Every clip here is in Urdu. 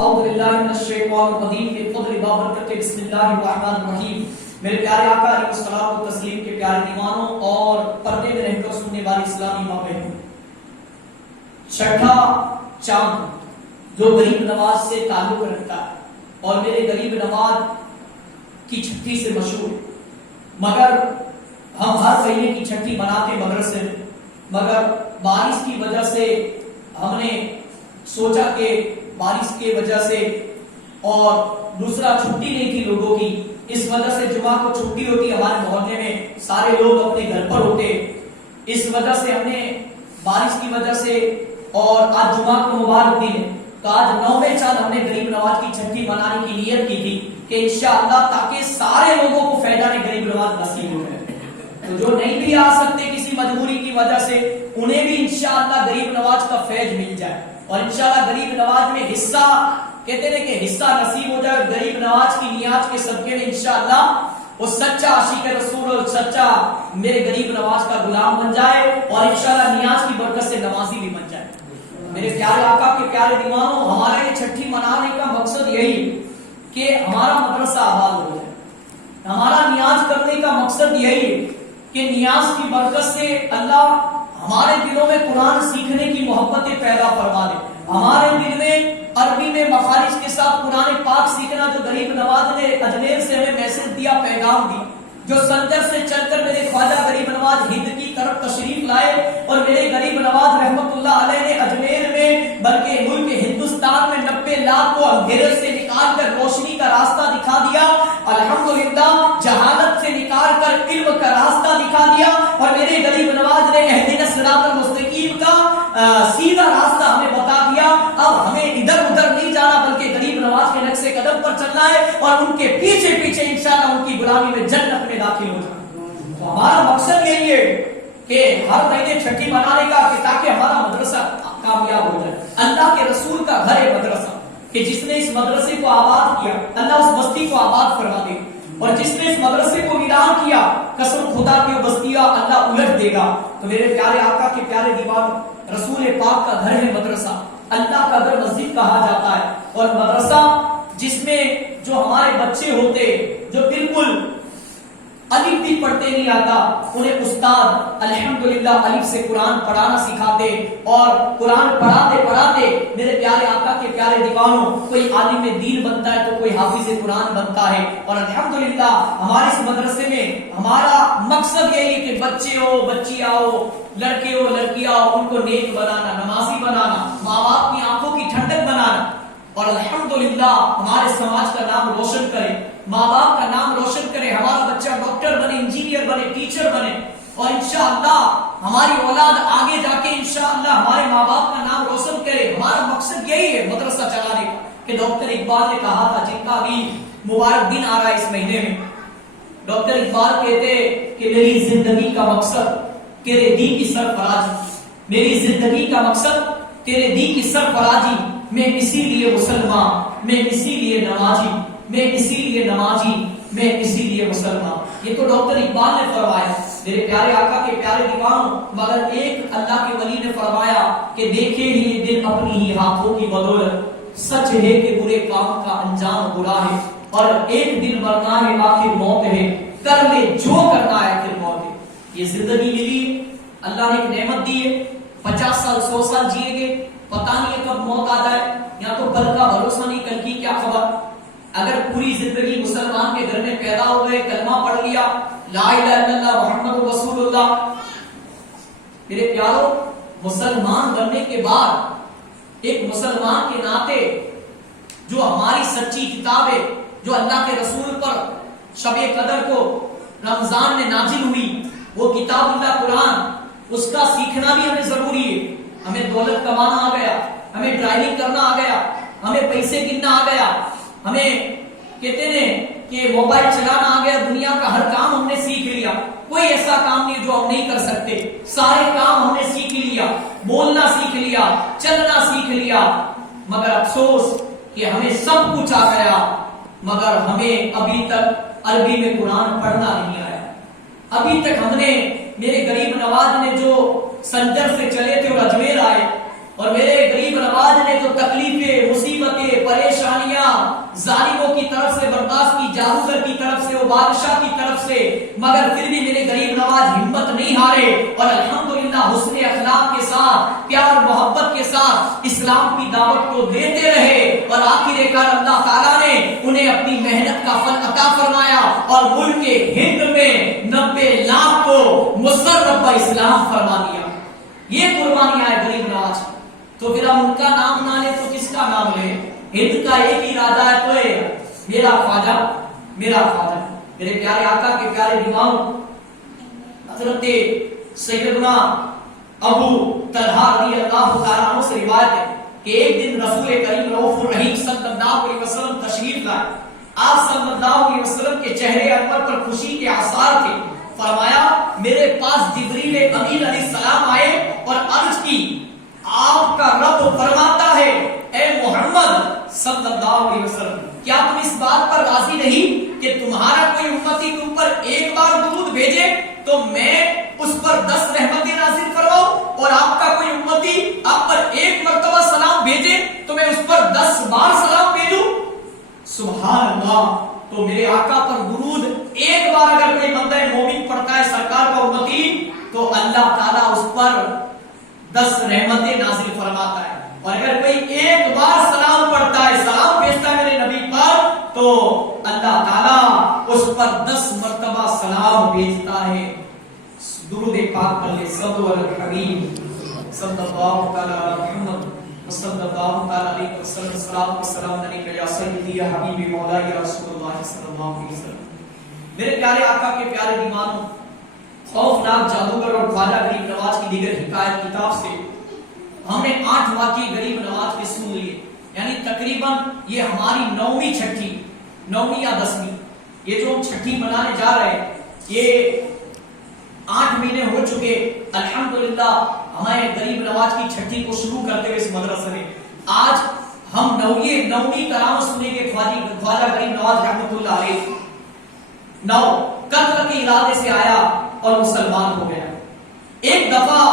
اعوذ باللہ من الشیطان الرجیم بفضل بابرکت بسم اللہ الرحمن الرحیم۔ میرے پیارے آقا علیہ الصلوۃ والتسلیم کے پیارے دیوانوں اور پردے میں رہ کر سننے والی اسلامی ماں بہنوں، چھٹا چاند جو غریب نواز سے تعلق رکھتا ہے اور میرے غریب نواز کی چھٹی سے مشہور، مگر ہم ہر مہینے کی چھٹی مناتے مدرسے میں، مگر بارش کی وجہ سے ہم نے سوچا کہ بارش کی وجہ سے اور دوسرا چھٹی نہیں تھی لوگوں کی، اس وجہ سے جمعہ کو چھٹی ہوتی، ہمارے محلے میں سارے لوگ اپنے گھر پر ہوتے، اس وجہ سے ہم نے بارش کی وجہ سے اور آج جمعہ کو مبارک دن ہے تو آج 9ویں چاند ہم نے غریب نواز کی چھٹی منانے کی نیت کی تھی کہ انشاءاللہ تاکہ سارے لوگوں کو فائدہ غریب نواز نصیب ہو جائے، تو جو نہیں بھی آ سکتے کسی مجبوری کی وجہ سے انہیں بھی انشاءاللہ غریب نواز کا فیض مل جائے اور انشاءاللہ غریب نواز میں حصہ کہتے ہیں کہ حصہ نصیب ہو جائے، غریب نواز کی نیاز کے صدقے میں انشاءاللہ وہ سچا عاشق رسول اور سچا میرے غریب نواز کا غلام بن جائے اور انشاءاللہ نیاز کی برکت سے نمازی بھی بن جائے۔ میرے پیارے آقا کے پیارے دیوانوں، ہمارا یہ چھٹی منانے کا مقصد یہی کہ ہمارا مدرسہ آباد ہو جائے، ہمارا نیاز کرنے کا مقصد یہی ہے کہ نیاز کی برکت سے اللہ ہمارے دلوں میں قرآن سیکھنے کی محبتیں پیدا فرما دے، ہمارے دل میں عربی میں مخارج کے ساتھ قرآن پاک سیکھنا جو غریب نواز نے اجمیر سے ہمیں میسج دیا، پیغام دی، جو سنجر سے چل کر میرے خواجہ غریب نواز ہند کی طرف تشریف لائے اور میرے غریب نواز رحمت اللہ علیہ نے اجمیر میں بلکہ ملک ہندوستان میں 90 لاکھ کو اندھیرے سے نکال کر روشنی کا راستہ دکھا دیا، الحمدللہ جہالت سے نکال کر علم کا راستہ دکھا دیا اور میرے غریب نواز نے اہدنا الصراط المستقیم کا سیدھا راستہ ہمیں بتا دیا۔ اب ہمیں ادھر ادھر نہیں جانا بلکہ غریب نواز کے نقشے قدم پر چلنا ہے اور ان کے پیچھے پیچھے انشاءاللہ ان کی غلامی میں جنت میں داخل ہو جانا۔ تو ہمارا مقصد یہی ہے کہ ہر مہینے چھٹی منانے کا کہ تاکہ ہمارا مدرسہ کامیاب ہو جائے، اللہ کے رسول کا گھر ہے مدرسہ، کہ جس نے اس مدرسے کو آباد کیا اللہ اس بستی کو آباد فرما دے اور جس نے اس مدرسے کو ویران کیا قسم خدا کی وہ بستیاں اللہ الٹ دے گا۔ تو میرے پیارے آقا کے پیارے دیوانوں، رسول پاک کا گھر ہے مدرسہ، اللہ کا گھر مسجد کہا جاتا ہے اور مدرسہ جس میں جو ہمارے بچے ہوتے جو بالکل الف بھی پڑھتے نہیں آتا، انہیں استاد الحمدللہ الف سے قرآن پڑھانا سکھاتے اور قرآن پڑھاتے پڑھاتے میرے پیارے آقا کے پیارے دیوانوں کوئی عالم دین بنتا ہے تو کوئی حافظ قرآن بنتا ہے اور الحمدللہ ہمارے اس مدرسے میں ہمارا مقصد یہی ہے کہ بچے ہو بچیاں ہو لڑکے ہو لڑکیاں ہو ان کو نیک بنانا، نمازی بنانا، ماں باپ کی آنکھوں کی ٹھنڈک بنانا اور الحمدللہ ہمارے سماج کا نام روشن کرے، ماں باپ کا نام روشن کرے، ہمارا بچہ ڈاکٹر بنے، انجینئر بنے، ٹیچر بنے اور انشاءاللہ ہماری اولاد آگے جا کے انشاءاللہ ہمارے ماں باپ کا نام روشن کرے۔ ہمارا مقصد یہی ہے مدرسہ چلانے کا کہ ڈاکٹر اقبال نے کہا تھا، جن کا بھی مبارک دن آ رہا ہے اس مہینے میں، ڈاکٹر اقبال کہتے کہ میری زندگی کا مقصد تیرے دین کی سرفرازی، میری زندگی کا مقصد تیرے دین کی سرفرازی، میں اسی لیے مسلمان، میں اسی لیے نمازی، میں اسی لیے نمازی، میں اسی لیے مسلمان۔ یہ تو ڈاکٹر اقبال نے فرمایا میرے پیارے آقا کے پیارے دیوانوں، مگر ایک اللہ کے ولی نے فرمایا کہ دیکھے ہی دل اپنی ہی ہاتھوں کی بدولت، سچ ہے کہ برے کام کا انجام برا ہے اور ایک دن مرنا ہے آخر موت ہے، کر لے جو کرنا ہے آخر موت ہے۔ یہ زندگی ملی اللہ نے ایک نعمت دی ہے، 50 سال 100 سال جیے گے، پتہ نہیں کب موت آ جائے، یا تو کل کا بھروسہ نہیں، کل کی کیا خبر۔ اگر پوری زندگی مسلمان کے گھر میں پیدا ہو گئے، کلمہ پڑھ لیا لا الہ الا اللہ محمد رسول اللہ، میرے پیاروں مسلمان بننے کے بعد ایک مسلمان کے ناطے جو ہماری سچی کتاب ہے، جو اللہ کے رسول پر شب قدر کو رمضان میں نازل ہوئی، وہ کتاب اللہ قرآن، اس کا سیکھنا بھی ہمیں ضروری ہے۔ ہمیں دولت کمانا آ گیا، ہمیں ڈرائیونگ کرنا آ گیا، ہمیں پیسے گننا آ گیا، ہمیں کہتے ہیں کہ موبائل چلانا آ گیا، دنیا کا ہر کام ہم نے سیکھ لیا، کوئی ایسا کام نہیں جو ہم نہیں کر سکتے، سارے کام ہم نے سیکھ لیا، بولنا سیکھ لیا، چلنا سیکھ لیا، مگر افسوس کہ ہمیں سب کچھ آ گیا مگر ہمیں ابھی تک عربی میں قرآن پڑھنا نہیں آیا۔ ابھی تک ہم نے میرے غریب نواز نے جو سنجر سے چلے تھے اور اجمیر آئے اور میرے غریب نواز نے جو تکلیفیں مصیبتیں پریشانی جادوگر کی طرف سے، وہ بادشاہ کی طرف سے، مگر پھر بھی میرے غریب نواز ہمت نہیں ہارے اور الحمدللہ حسن اخلاق کے ساتھ، پیار محبت کے ساتھ اسلام کی دعوت کو دیتے رہے، اور آخر کار اللہ تعالیٰ نے انہیں اپنی محنت کا پھل عطا فرمایا اور ملک ہند میں 90 لاکھ کو مسرب اسلام فرما دیا۔ یہ قربانیاں ہے غریب نواز۔ تو پھر ہم ان کا نام نہ لیں تو کس کا نام لیں؟ ہند کا ایک ہی ارادہ ہے، تو میرا خواجہ، میرا خواجہ۔ میرے پیارے آقا کے پیارے دیوانوں، حضرت سیدنا ابو طلحہ رضی اللہ تعالیٰ عنہ سے روایت ہے کہ ایک دن رسول کریم رؤوف الرحیم صلی اللہ علیہ وسلم تشریف لائے۔ آپ صلی اللہ علیہ وسلم کے چہرے انور پر خوشی کے آثار تھے۔ فرمایا میرے پاس جبریل امین علیہ السلام آئے اور عرض کی، آپ کا رب فرماتا ہے اے محمد صلی اللہ علیہ وسلم، کیا تم اس بات پر راضی نہیں کہ تمہارا کوئی امتی کے اوپر ایک بار درود بھیجے تو میں اس پر 10 رحمتیں نازل فرماؤں، اور آپ کا کوئی امتی آپ پر ایک مرتبہ سلام بھیجے تو میں اس پر 10 بار سلام بھیجوں؟ سبحان اللہ۔ تو میرے آقا پر درود ایک بار اگر کوئی بندہ مومن پڑھتا ہے سرکار کا امتی، تو اللہ تعالیٰ اس پر 10 رحمتیں نازل فرماتا ہے، اور اگر کوئی ایک بار سلام پڑھتا ہے، سلام بھیجتا ہے میرے نبی پر، تو اللہ تعالیٰ اس پر 10 مرتبہ سلام بھیجتا ہے۔ درود پاک پڑھ لے، صلو علی الحبیب صلی اللہ تعالی علی محمد صلی اللہ تعالی علیہ وسلم۔ الصلاۃ والسلام علیک یا سیدی یا حبیبی مولائی یا رسول اللہ صلی اللہ علیہ وسلم۔ میرے پیارے آقا کے پیارے دیوانوں، خوفناک جادوگر اور خواجہ غریب نواز کی دیگر حکایت کتاب سے ہم نے 8 واقعے غریب نواز کے سن لیے، یعنی تقریباً یہ ہماری 9ویں چھٹی، 9ویں یا 10ویں، یہ جو ہم چھٹی منانے جا رہے ہیں، یہ 8 مہینے ہو چکے الحمدللہ ہمارے غریب نواز کی چھٹی کو شروع کرتے ہوئے اس مدرسے میں۔ آج ہم 9ویں کرامت سنیں گے خواجہ غریب نواز رحمۃ اللہ علیہ۔ 9 قتل کے ارادے سے آیا اور مسلمان ہو گیا۔ ایک دفعہ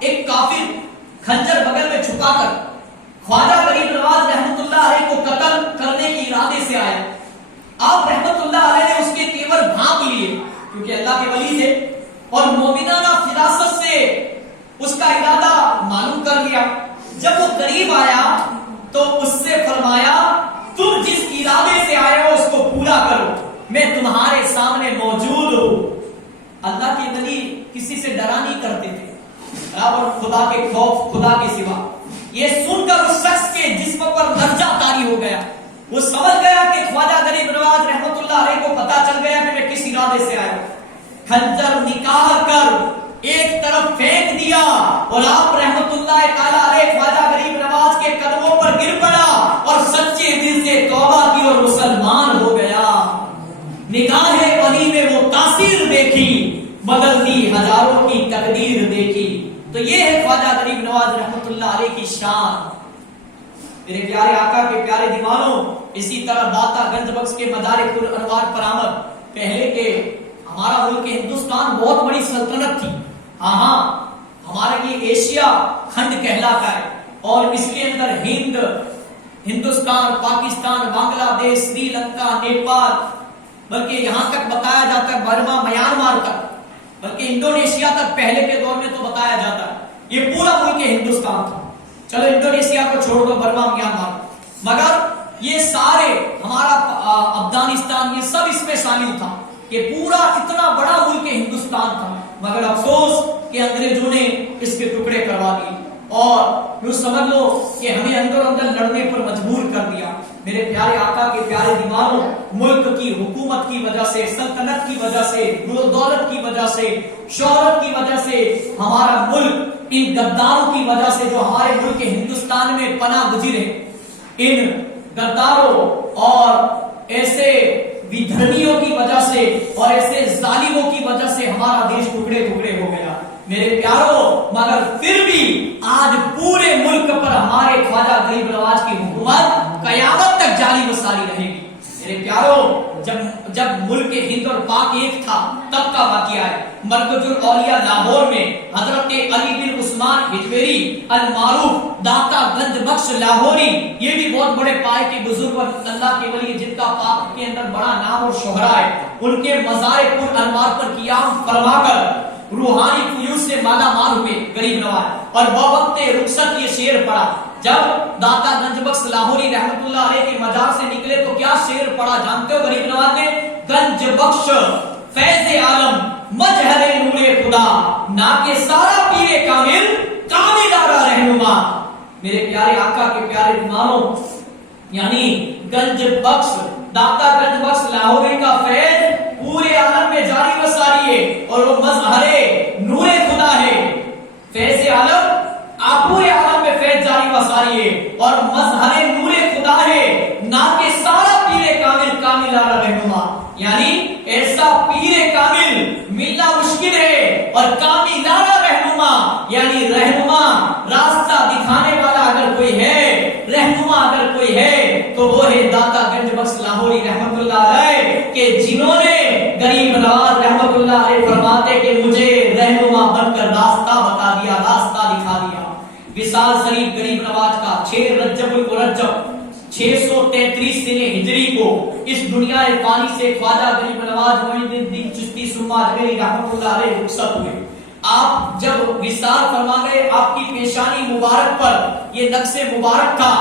ایک کافر خنجر بغل میں چھپا کر خواجہ غریب نواز رحمۃ اللہ علیہ کو قتل کرنے کے ارادے سے آیا۔ آپ رحمۃ اللہ علیہ نے اس کے تیور بھانپ لیے، کیونکہ اللہ کے ولی تھے، اور مومنانہ فراست سے اس کا ارادہ معلوم کر لیا۔ جب وہ قریب آیا تو اس سے فرمایا، تم جس ارادے سے آئے ہو اس کو پورا کرو، میں تمہارے سامنے موجود ہوں۔ اللہ کے ولی کسی سے ڈرا نہیں کرتے تھے، اور خدا کے خوف، خدا کے سوا۔ یہ سن کر اس شخص کے جسم پر درجہ طاری ہو گیا۔ وہ سمجھ گیا کہ خواجہ غریب نواز رحمۃ اللہ علیہ کو پتا چل گیا کہ میں کس ارادے سے آیا ہوں۔ خنجر نکال کر ایک طرف پھینک دیا اور آپ رحمت اللہ تعالی علیہ خواجہ غریب نواز کے قدموں پر گر پڑا اور سچے دل سے توبہ کی اور مسلمان ہو گیا۔ نگاہ ولی میں وہ تاثیر دیکھی، بدلتی ہزاروں کی تقدیر دیکھی۔ تو یہ ہے خواجہ غریب نواز رحمت اللہ علیہ کی شان۔ میرے پیارے آقا کے پیارے دیوانوں، اسی طرح داتا گنج بخش کے مدارک الانوار پر آمد، پہلے کے ہمارا ملک ہندوستان بہت بڑی سلطنت تھی، ہاں ہمارے لیے ایشیا کھنڈ کہلاتا ہے، اور اس کے اندر ہند، ہندوستان، پاکستان، بنگلہ دیش، سری لنکا، نیپال، بلکہ یہاں تک بتایا جاتا ہے برما، میانمار تک، بلکہ انڈونیشیا تک پہلے کے دور میں تو بتایا جاتا ہے یہ پورا ملک ہندوستان تھا۔ چلو انڈونیشیا کو چھوڑ دو، برما، میانمار، مگر یہ سارے ہمارا افغانستان، یہ سب اس میں شامل تھا۔ یہ پورا اتنا بڑا ملک ہندوستان تھا، مگر افسوس کہ انگریزوں نے اس کے ٹکڑے کروا دیے اور یوں سمجھ لو کہ ہمیں اندر اندر لڑنے پر مجبور کر دیا۔ میرے پیارے آقا کے پیارے دیوانوں، ملک کی حکومت کی وجہ سے، سلطنت کی وجہ سے، دولت کی وجہ سے، شہرت کی وجہ سے ہمارا ملک ان غداروں کی وجہ سے جو ہمارے ملک ہندوستان میں پناہ گزرے، ان غداروں اور ایسے ودھرمیوں کی وجہ سے اور ایسے ظالموں کی وجہ سے ہمارا دیش ٹکڑے ٹکڑے ہو گیا۔ میرے پیاروں، مگر پھر بھی آج پورے ملک پر ہمارے خواجہ غریب نواز کی حکومت قیامت تک جاری و ساری رہے گی۔ میرے پیاروں، جب ملک ہند اور پاک ایک تھا تب کا واقعہ ہے۔ مرکز الاولیاء لاہور میں حضرت علی بن عثمان ہجویری المعروف داتا گنج بخش لاہوری، یہ بھی بہت بڑے پائے کے بزرگ اور اللہ کے ولی جن کا پاک کے اندر بڑا نام اور شہرہ ہے، ان کے مزار پر انوار پر قیام فرما کر روحانی فیوز سے مالا مال ہوئے غریب نواز، اور وہ وقت رخصت یہ شعر پڑھا۔ جب داتا گنج بخش لاہوری رحمت اللہ علیہ کے مزار سے نکلے تو کیا شعر پڑھا جانتے ہو غریب نواز نے؟ گنج بخش فیض عالم مجہر نور خدا، نا کے سارا پیر کامل کامل آرا رہنما۔ میرے پیارے آقا کے پیارے ایمانوں، یعنی گنج بخش داتا گنج بخش لاہوری کا فیض پورے عالم میں جاری و ساری ہے، اور وہ مظہر نور خدا ہے۔ فیض عالم آپ پورے عالم میں فیض جاری و ساری ہے اور مظہر نور خدا ہے، نہ کہ سارا پیر کامل کامل آرا رہنما، یعنی ایسا پیر کامل ملنا مشکل ہے، اور کامل آرا رہنما یعنی رہنما راستہ دکھانے والا اگر کوئی ہے، رہنما اگر کوئی ہے تو وہ ہے داتا گنج بخش لاہوری رحمت اللہ علیہ، کہ جنہوں نے غریب نواز رحمت اللہ علیہ فرماتے کہ مجھے رہنما بن کر راستہ بتا دیا، راستہ دکھا دیا۔ وصال شریف غریب نواز کا 6 رجب المرجب 633 سنہ ہجری کو اس دنیا فانی سے خواجہ غریب نواز معین الدین چشتی سما اجمیری رحمت اللہ علیہ رخصت ہوئے۔ آپ جب وصال فرما گئے، آپ کی پیشانی مبارک پر یہ نقش مبارک تھا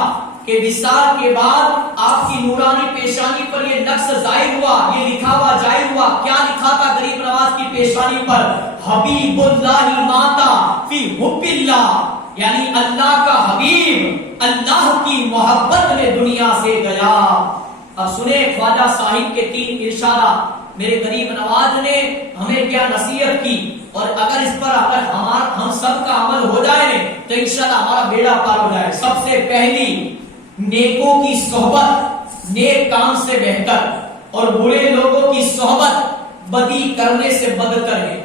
کہ وصال کے بعد آپ کی نورانی پیشانی پر یہ نقش ظاہر ہوا، یہ لکھا ہوا ظاہر ہوا۔ کیا لکھا تھا غریب نواز کی پیشانی پر؟ حبیب اللہ ماتا فی حب اللہ، یعنی اللہ کا حبیب اللہ کی محبت میں دنیا سے گیا۔ اب سنیں خواجہ صاحب کے 3 ارشادات۔ میرے غریب نواز نے ہمیں کیا نصیحت کی، اور اگر اس پر اگر ہم سب کا عمل ہو جائے تو انشاءاللہ ہمارا بیڑا پار ہو جائے۔ سب سے پہلی، نیکوں کی صحبت نیک کام سے بہتر، اور برے لوگوں کی صحبت بدی کرنے سے بدتر ہے،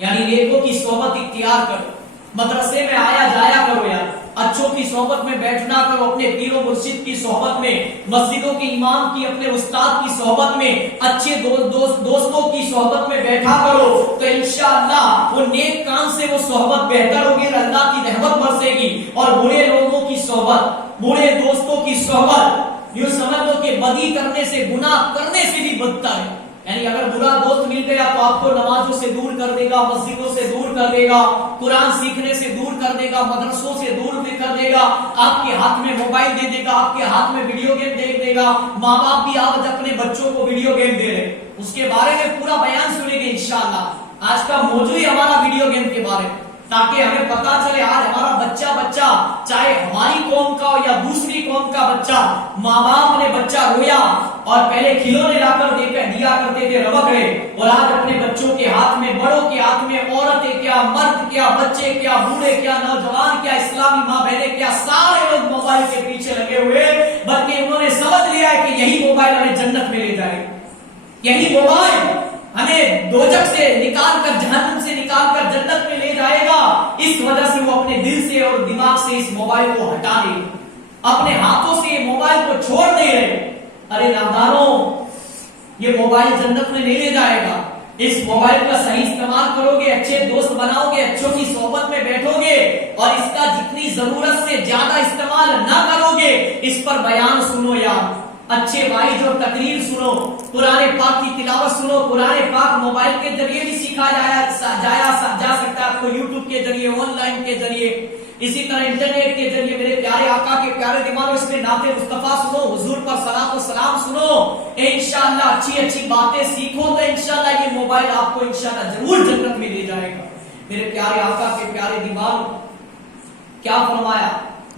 یعنی نیکوں کی صحبت اختیار کرو، مدرسے میں آیا جایا کرو یار، اچھوں کی صحبت میں بیٹھنا کرو، اپنے پیر و مرشد کی صحبت میں، مسجدوں کے امام کی، اپنے استاد کی صحبت میں، اچھے دوستوں کی صحبت میں بیٹھا کرو، تو انشاءاللہ وہ نیک کام سے وہ صحبت بہتر ہوگی، اللہ کی رحمت برسے گی۔ اور برے لوگوں کی صحبت، برے دوستوں کی صحبت، یوں سمجھ لو کہ بدی کرنے سے، گناہ کرنے سے بھی بدتر ہے۔ یعنی اگر برا دوست مل گیا تو آپ کو نمازوں سے دور کر دے گا، مسجدوں سے دور کر دے گا، قرآن سیکھنے سے دور کر دے گا، مدرسوں سے دور کر دے گا، آپ کے ہاتھ میں موبائل دے دے گا، آپ کے ہاتھ میں ویڈیو گیم دے دے گا۔ ماں باپ بھی آج اپنے بچوں کو ویڈیو گیم دے رہے، اس کے بارے میں پورا بیان سنیں گے انشاءاللہ۔ آج کا موضوع ہی ہمارا ویڈیو گیم کے بارے میں، تاکہ ہمیں پتا چلے آج ہمارا بچہ چاہے ہماری قوم کا ہو یا دوسری قوم کا بچہ، ماں باپ نے بچہ رویا اور پہلے کھلونے لا کر دیا کرتے تھے رمکڑے، اور آج اپنے بچوں کے ہاتھ میں، بڑوں کے ہاتھ میں، عورتیں کیا، مرد کیا، بچے کیا، بوڑھے کیا، نوجوان کیا، اسلامی ماں بہنیں کیا، سارے لوگ موبائل کے پیچھے لگے ہوئے، بلکہ انہوں نے سمجھ لیا ہے کہ یہی موبائل ہمیں جنت میں لے جائے، یہی موبائل ہمیں دوزخ سے نکال کر، جہنم سے نکال کر جنت میں لے جائے گا۔ اس وجہ سے وہ اپنے دل سے اور دماغ سے اس موبائل کو ہٹا دے، اپنے ہاتھوں سے یہ موبائل کو چھوڑ دے رہے۔ ارے نادانوں، یہ موبائل جنت میں نہیں لے جائے گا۔ اس موبائل کا صحیح استعمال کرو گے، اچھے دوست بناؤ گے، اچھوں کی صحبت میں بیٹھو گے، اور اس کا جتنی ضرورت سے زیادہ استعمال نہ کرو گے، اس پر بیان سنو یار، اچھے وائز اور تقریر سنو، قرآن پاک کی تلاوت سنو۔ قرآن پاک موبائل کے ذریعے بھی سیکھا جا سکتا ہے آپ کو، یوٹیوب کے ذریعے، آن لائن کے ذریعے، اسی طرح انٹرنیٹ کے ذریعے۔ میرے پیارے آقا کے پیارے دیوانوں، اس میں نعت مصطفیٰ سنو، حضور پر صلاۃ و سلام سنو، انشاءاللہ اچھی باتیں سیکھو تو انشاءاللہ یہ موبائل آپ کو انشاءاللہ ضرور جنت میں لے جائے گا۔ میرے پیارے آقا کے پیارے دیوانوں، کیا فرمایا؟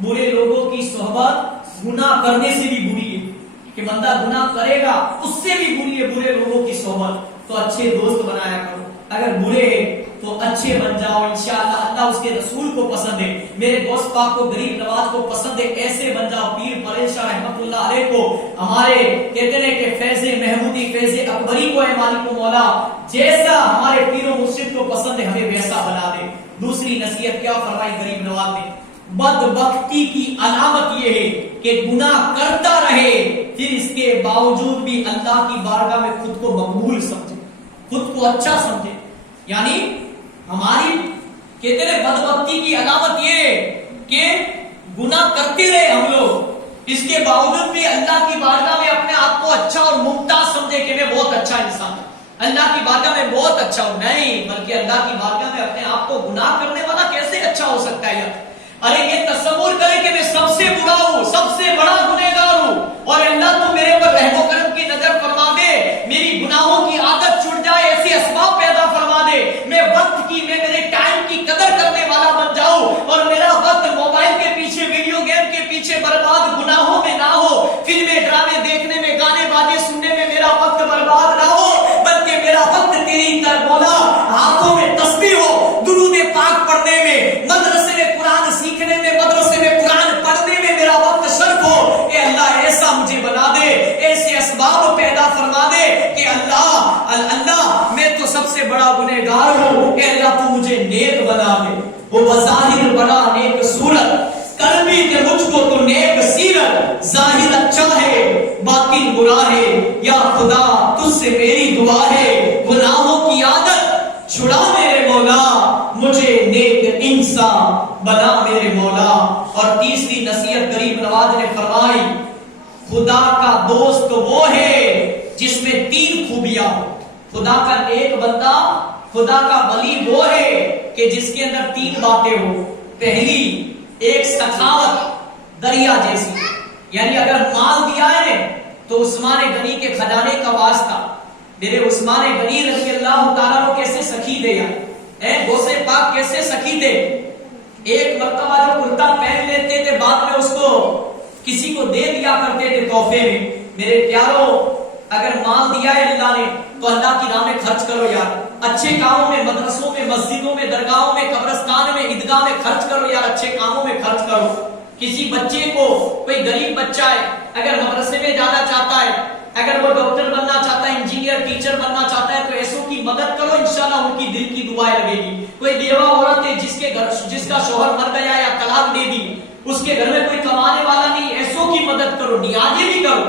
برے لوگوں کی صحبت گناہ کرنے سے بھی بری ہے، کہ بندہ گناہ کرے گا اس سے بھی بری ہے برے لوگوں کی صحبت، تو اچھے دوست بنایا کرو، اگر برے ہیں تو اچھے بن جاؤ، انشاءاللہ اللہ اس کے رسول کو پسند ہے، میرے دوست پاک کو، غریب نواز کو پسند ہے، ایسے بن جاؤ۔ پیر پرویز شاہ رحمت اللہ علیہ کو ہمارے کہتے ہیں کہ فیض محمودی، فیض اکبری کو ہے مالک و مولا، جیسا ہمارے پیر و مرشد کو پسند ہے ہمیں ویسا بنا دے۔ دوسری نصیحت کیا فرمائی غریب نواز نے؟ بدبختی کی علامت یہ ہے کہ گناہ کرتا رہے، پھر اس کے باوجود بھی اللہ کی بارگاہ میں خود کو مقبول سمجھے، خود کو اچھا سمجھے. یعنی ہماری کہتے ہیں بدبختی کی علامت یہ کہ گناہ کرتے رہے ہم لوگ، اس کے باوجود بھی اللہ کی بارگاہ میں اپنے آپ کو اچھا اور ممتاز سمجھے کہ میں بہت اچھا انسان ہوں، اللہ کی بارگاہ میں بہت اچھا ہوں. نہیں، بلکہ اللہ کی بارگاہ میں اپنے آپ کو گناہ کرنے والا کیسے اچھا ہو سکتا ہے یار؟ ارے یہ تصور کرے کہ میں سب سے برا ہوں، سب سے بڑا گنہگار ہوں، اور اللہ تو میرے پر رحم و کرم کی نظر فرما دے، میری گناہوں کی عادت چھوٹ جائے، ایسے اسباب پیدا فرما دے، میں وقت کی، میں میرے ٹائم کی قدر کرنے والا بن جاؤں، اور میرا وقت موبائل کے پیچھے، ویڈیو گیم کے پیچھے برباد گناہوں میں نہ ہو، فلمیں ڈرامے دیکھنے میں، گانے باجے سننے میں میرا وقت برباد نہ ہو، بلکہ میرا وقت تیری طرف مولا ہاتھوں میں تسبیح ہو، درود پاک پڑھنے میں، مدرسے میں قرآن سیکھنے میں، مدرسے میں قرآن پڑھنے میں میرا وقت صرف ہو. اے اللہ ایسا مجھے بنا دے، ایسے اسباب پیدا فرما دے کہ اللہ میں تو سب سے بڑا گنہگار ہوں، اے اللہ تو مجھے نیک بنا دے. وہ بظاہر بڑا نیک صورت، کر بھی دے مجھ کو تو نیک سیرت، ظاہر اچھا ہے باطن برا ہے، یا خدا تجھ سے میری دعا ہے، گناہوں کی عادت چھڑا میرے مولا، مجھے نیک انسان بنا میرے مولا. اور تیسری نصیحت غریب نواز نے فرمائی، خدا کا دوست وہ ہے جس میں 3 خوبیاں ہو. خدا کا نیک بندہ، خدا کا ولی وہ ہے کہ جس کے اندر 3 باتیں ہو. پہلی، ایک سخاوت دریا جیسی، یعنی اگر مال دیا ہے تو عثمان غنی کے خزانے کا واسطہ، میرے عثمان غنی رضی اللہ تعالیٰ کو کیسے سخی دے یار، غوث پاک کیسے سخی دے. ایک مرتبہ جو کرتا پہن لیتے تھے بعد میں اس کو کسی کو دے دیا کرتے تھے تحفے میں. میرے پیاروں، اگر مال دیا ہے اللہ نے تو اللہ کی راہ میں خرچ کرو یار، اچھے کاموں میں، مدرسوں میں، مسجدوں میں، درگاہوں میں، قبرستان میں، عیدگاہ میں خرچ کرو یار، اچھے کاموں میں خرچ کرو. کسی بچے کو، کوئی غریب بچہ ہے اگر مدرسے میں جانا چاہتا ہے، اگر وہ ڈاکٹر بننا چاہتا ہے، انجینئر، ٹیچر بننا چاہتا ہے، تو ایسوں کی مدد کرو، انشاءاللہ ان کی دل کی دعائیں لگے گی. کوئی بیوہ عورت ہے جس کا شوہر مر گیا یا طلاق دے دی، اس کے گھر میں کوئی کمانے والا نہیں، ایسوں کی مدد کرو. نیازیں بھی کرو،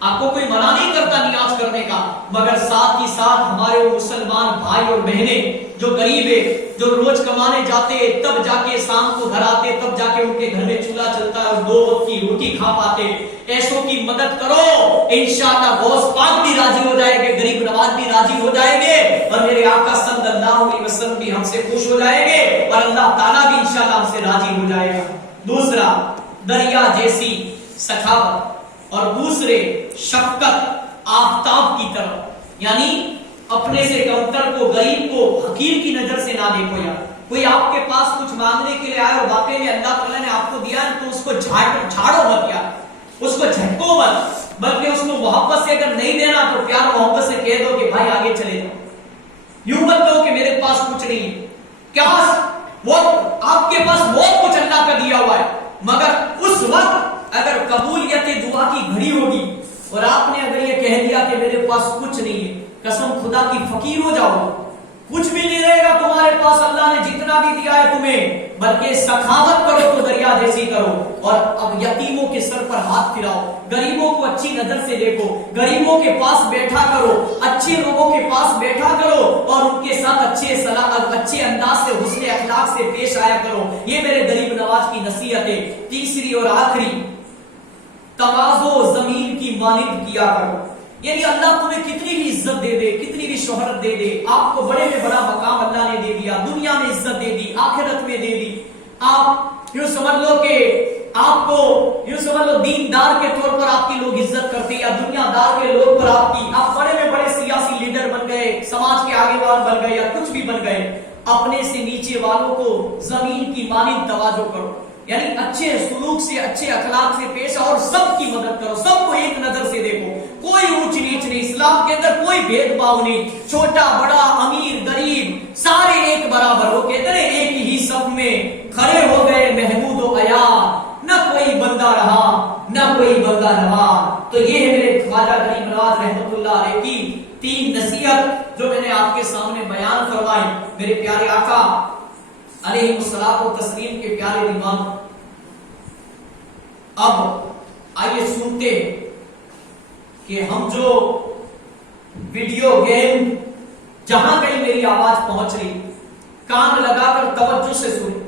آپ کو کوئی منع نہیں کرتا نیاز کرنے کا، مگر ساتھ ہی ساتھ ہمارے وہ مسلمان بھائی اور بہنیں جو غریب ہے، جو روز کمانے جاتے تب جا کے شام کو گھر آتے، تب جا کے ان کے گھر میں چولہا چلتا ہے اور 2 وقت کی روٹی کھا پاتے، ایسوں کی مدد کرو. انشاءاللہ غوث پاک بھی راضی ہو جائے گے، غریب نواز بھی راضی ہو جائیں گے، اور میرے آقا صلی اللہ علیہ وسلم بھی ہم سے خوش ہو جائیں گے، اور اللہ تعالیٰ بھی انشاءاللہ ہم سے راضی ہو جائے گا. دوسرا، دریا جیسی سخاوت، اور دوسرے شفقت آفتاب کی طرف، یعنی اپنے سے کمتر کو، غریب کو حقیر کی نظر سے نہ دیکھو یار. کوئی آپ کے پاس کچھ مانگنے کے لیے آئے اور واقعی میں اللہ تعالیٰ نے آپ کو دیا تو اس کو جھاڑو مت یار، اس کو جھٹکو مت، بلکہ اس کو محبت سے اگر نہیں دینا تو پیار محبت سے کہہ دو کہ بھائی آگے چلے جاؤ. یوں مت کہو کہ میرے پاس کچھ نہیں ہے. کیا وہ آپ کے پاس بہت کچھ اللہ کا دیا ہوا ہے، مگر اس وقت اگر قبولیت دعا کی گھڑی ہوگی اور آپ نے اگر یہ کہہ دیا کہ میرے پاس کچھ نہیں ہے، قسم خدا کی فقیر ہو جاؤ. کچھ بھی نہیں رہے گا تمہارے پاس، اللہ نے جتنا بھی دیا ہے تمہیں، بلکہ سخاوت کرو تو دریا جیسی کرو. اور اب یتیموں کے سر پر ہاتھ پھراؤ، غریبوں کو اچھی نظر سے دیکھو، غریبوں کے پاس بیٹھا کرو، اچھے لوگوں کے پاس بیٹھا کرو، اور ان کے ساتھ اچھے انداز سے، حسن اخلاق سے پیش آیا کرو. یہ میرے غریب نواز کی نصیحت ہے. تیسری اور آخری، تواضع زمین کی مانند کیا کرو. یعنی اللہ تمہیں کتنی بھی عزت دے دے، کتنی بھی شہرت دے دے، آپ کو بڑے میں بڑا مقام اللہ نے دے دیا، دنیا میں عزت دے دی، آخرت میں دے دی، آپ یوں سمجھ لو کہ آپ کو یوں سمجھ لو دیندار کے طور پر آپ کی لوگ عزت کرتے، یا دنیا دار کے لوگ پر آپ بڑے میں بڑے سیاسی لیڈر بن گئے، سماج کے آگے وار بن گئے، یا کچھ بھی بن گئے، اپنے سے نیچے والوں کو زمین کی مانند تواضع کرو. یعنی اچھے سلوک سے، اچھے اخلاق سے پیش آؤ، اور سب کی مدد کرو، سب کو ایک نظر سے دیکھو، کوئی اونچ نیچ نہیں. اسلام کے اندر کوئی بھید بھاؤ نہیں، چھوٹا بڑا، امیر غریب، سارے ایک برابر. وہ کہتے ہیں ایک ہی صف میں کھڑے ہو گئے محمود و عیار، نہ کوئی بندہ رہا نہ کوئی بندہ رہا. تو یہ ہے میرے خواجہ غریب نواز رحمت اللہ علیہ کی 3 نصیحت جو میں نے آپ کے سامنے بیان فرمائی. میرے پیارے آقا علیہ الصلوۃ والتسلیم کے پیارے دیوان، اب آئیے سنتے کہ ہم جو ویڈیو گیم جہاں کہیں میری آواز پہنچ رہی کان لگا کر توجہ سے سنیں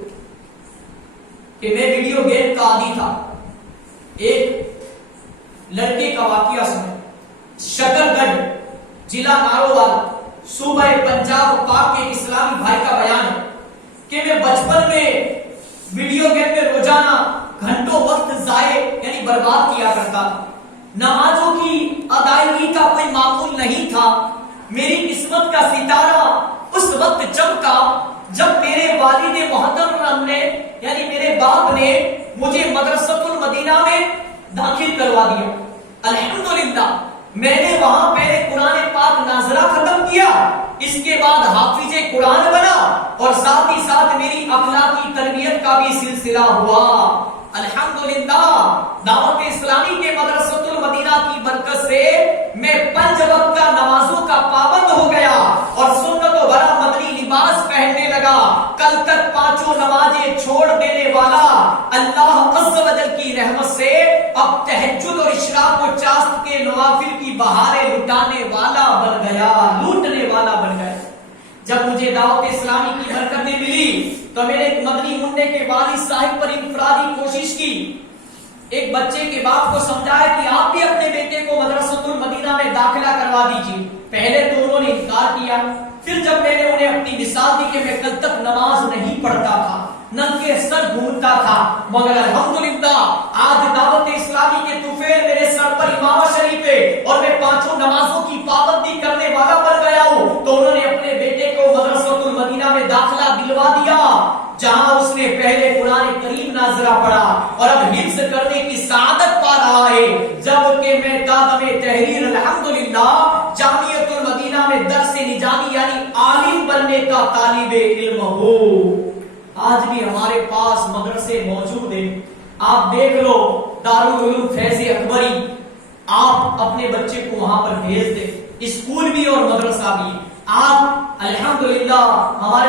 کہ میں ویڈیو گیم کا عادی تھا. ایک لڑکے کا واقعہ سنیں. شکر گڑھ ضلع نارووال صوبہ پنجاب پاک کے ایک اسلامی بھائی کا بیان ہے کہ میں بچپن میں ویڈیو گیم میں روزانہ گھنٹوں وقت ضائع یعنی برباد کیا کرتا تھا. نمازوں کی ادائیگی کا کوئی معمول نہیں تھا. میری قسمت کا ستارہ اس وقت چمکا جب میرے والد محترم نے یعنی میرے باپ نے مجھے مدرسۃ المدینہ میں داخل کروا دیا. الحمدللہ میں نے وہاں پہلے قرآن پاک ناظرہ ختم کیا, اس کے بعد حافظ قرآن بنا اور ساتھ ہی ساتھ میری اخلاقی تربیت کا بھی سلسلہ ہوا. الحمدللہ دعوت اسلامی کے مدرسۃ المدینہ کی برکت سے میں 5 وقت کا نمازوں کا پابند ہو گیا اور سنت و برا مدنی لباس پہننے لگا. کل تک 5 نمازیں چھوڑ دینے والا اللہ عز و جل کی رحمت سے اب تہجد اور اشراق و چاشت کے نوافل کی بہاریں لٹانے والا بن گیا, لوٹنے والا بن گیا. جب مجھے دعوت اسلامی کی برکتیں ملی تو میں نے ایک مدنی منڈے کے والد صاحب پر انفرادی کوشش کی. ایک بچے کے باپ کو سمجھایا کہ آپ بھی اپنے بیٹے کو مدرسۃ المدینہ میں داخلہ کروا دیجیے. پہلے تو انہوں نے انکار کیا, پھر جب میں نے انہیں اپنی مثال دی کہ میں کل تک نماز نہیں پڑھتا تھا, ننگے سر گھومتا تھا, مگر الحمدللہ آج دعوت اسلامی کے طفیل میرے سر پر امامہ شریف ہے اور میں 5 نمازوں کی پابندی کرنے والا بن گیا ہوں, تو انہوں نے اپنے بیٹے کو مدرسۃ المدینہ میں داخلہ دلوا دیا جہاں اس نے پہلے قرآن کریم ناظرہ پڑھا اور اب حفظ کرنے کی سعادت پا رہا ہے. جب کہ میں قادم تحریر الحمدللہ جامعۃ المدینہ میں درس نجامی یعنی عالم بننے کا طالب علم ہوں. آج بھی ہمارے پاس مدرسے موجود ہیں. آپ دیکھ لو دارالعلوم فیض اکبری, آپ اپنے بچے کو وہاں پر بھیج دیں, اسکول بھی اور مدرسہ بھی. آپ الحمدللہ ہمارے